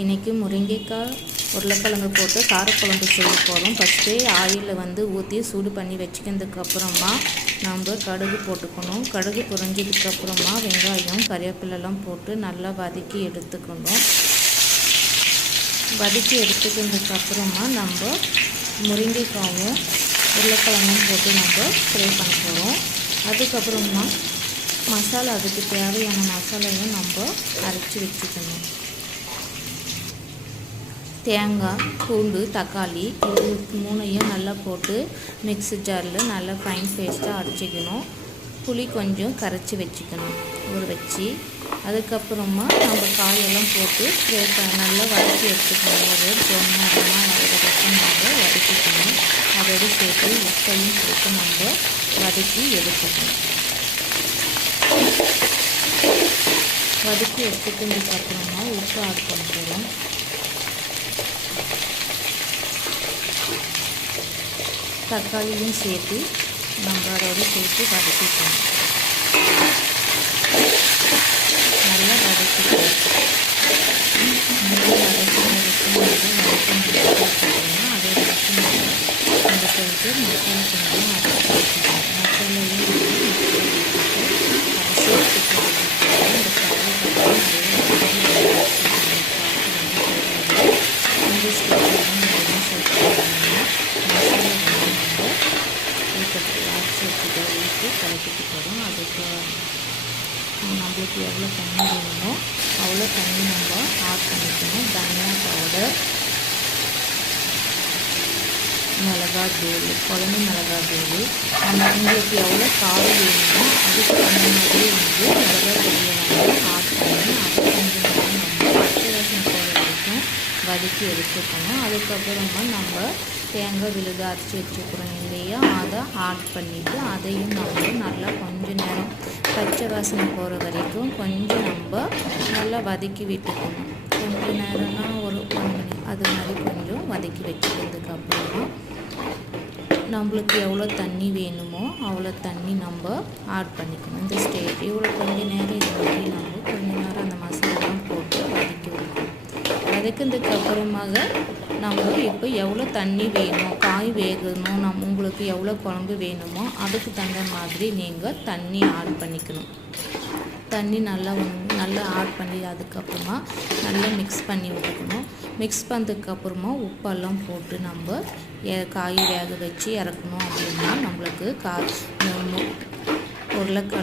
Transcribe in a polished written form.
இன்றைக்கி முருங்கைக்காய் உருளைக்கிழங்கு போட்டு காரக்குழம்பு செய்ய போகிறோம். ஃபஸ்ட்டே ஆயிலில் ஊற்றி சூடு பண்ணி வச்சுக்கிறதுக்கப்புறமா நம்ம கடுகு போட்டுக்கணும். கடுகு பொரிஞ்சதுக்கப்புறமா வெங்காயம் கறிவேப்பிலெல்லாம் போட்டு நல்லா வதக்கி எடுத்துக்கணும். வதக்கி எடுத்துக்கிறதுக்கப்புறமா நம்ம முருங்கைக்காயும் உருளைக்கிழங்கும் போட்டு நம்ம ஃப்ரை பண்ண போகிறோம். அதுக்கப்புறமா மசாலா, அதுக்கு தேவையான மசாலையும் நம்ம அரைச்சி வச்சுக்கணும். தேங்காய், பூண்டு, தக்காளி இது மூணையும் நல்லா போட்டு மிக்ஸி ஜாரில் நல்லா ஃபைன் பேஸ்ட்டாக அரைச்சிக்கணும். புளி கொஞ்சம் கரைச்சி வச்சுக்கணும் ஊற வச்சு. அதுக்கப்புறமா நம்ம காயெல்லாம் போட்டு நல்லா வதக்கி எடுத்துக்கணும். ஒரு பொன்னரமாக வர வரைக்கும் நம்ம வதக்கிக்கணும். அதோடு சேர்த்து உப்பையும் போட்டு நம்ம வதக்கி எடுத்துக்கணும். வதக்கி எடுத்துக்கிறதுக்கப்புறமா உப்பு ஆட் பண்ண போகிறோம். தக்காளியும் சேர்த்து நம்ம அதோடு சேர்த்து வதக்கிக்கணும். நல்லா வதக்கிக்கணும். நல்லா வதக்கினதுக்கு வதக்கினா அதே வதக்கி நம்ம போயிட்டு மசாலா கொஞ்சம் அரைச்சி வச்சுக்கணும். மசாலையும் அரைச்சி எடுத்துக்கணும். இந்த ஸ்டேஜ் ஊற்றி கலக்கிட்டு போகிறோம். அதுக்கு நம்மளுக்கு எவ்வளோ தண்ணி வேணுமோ அவ்வளோ தண்ணி நம்ம ஆட் பண்ணிக்கணும். தனியா பவுடர், மிளகாத்தூள், குழம்பு மிளகாத்தூள், உங்களுக்கு எவ்வளோ காரம் வேணுமோ அதுக்கு தகுந்த மாதிரி மிளகாத்தூளை நம்ம ஆட் பண்ணி அதை கொஞ்சம் நேரம் நம்ம பச்சை வாசனை போகிற வரைக்கும் வதக்கி எடுத்துக்கணும். அதுக்கப்புறமா நம்ம தேங்காய் விழுது அரைச்சி வச்சுக்கிறோம் இல்லையா, அதை ஆட் பண்ணிவிட்டு அதையும் நம்ம நல்லா கொஞ்சம் நேரம் பச்சை வாசனை போகிற வரைக்கும் கொஞ்சம் நம்ம நல்லா வதக்கி விட்டுக்கணும். கொஞ்சம் நேரம்னா ஒரு 1 minute அது மாதிரி கொஞ்சம் வதக்கி வச்சுக்கிறதுக்கப்புறமா நம்மளுக்கு எவ்வளோ தண்ணி வேணுமோ அவ்வளோ தண்ணி நம்ம ஆட் பண்ணிக்கணும். இந்த ஸ்டேஜ் இவ்வளோ கொஞ்சம் நேரம் இது மாதிரி நம்ம கொஞ்சம் நேரம் அந்த மசாலாலாம் போட்டு வதக்கி விடணும். வதக்கிறதுக்கு அப்புறமாக நம்ம இப்போ எவ்வளோ தண்ணி வேணும், காய் வேகணும், உங்களுக்கு எவ்வளோ குழம்பு வேணுமோ அதுக்கு தகுந்த மாதிரி நீங்கள் தண்ணி ஆட் பண்ணிக்கணும். தண்ணி நல்லா ஆட் பண்ணி அதுக்கப்புறமா நல்லா மிக்ஸ் பண்ணி விட்டுக்கணும். மிக்ஸ் பண்ணதுக்கப்புறமா உப்பெல்லாம் போட்டு நம்ம காய் வேக வச்சு இறக்கணும். அப்படின்னா நம்மளுக்கு உருளைக்கிழங்கு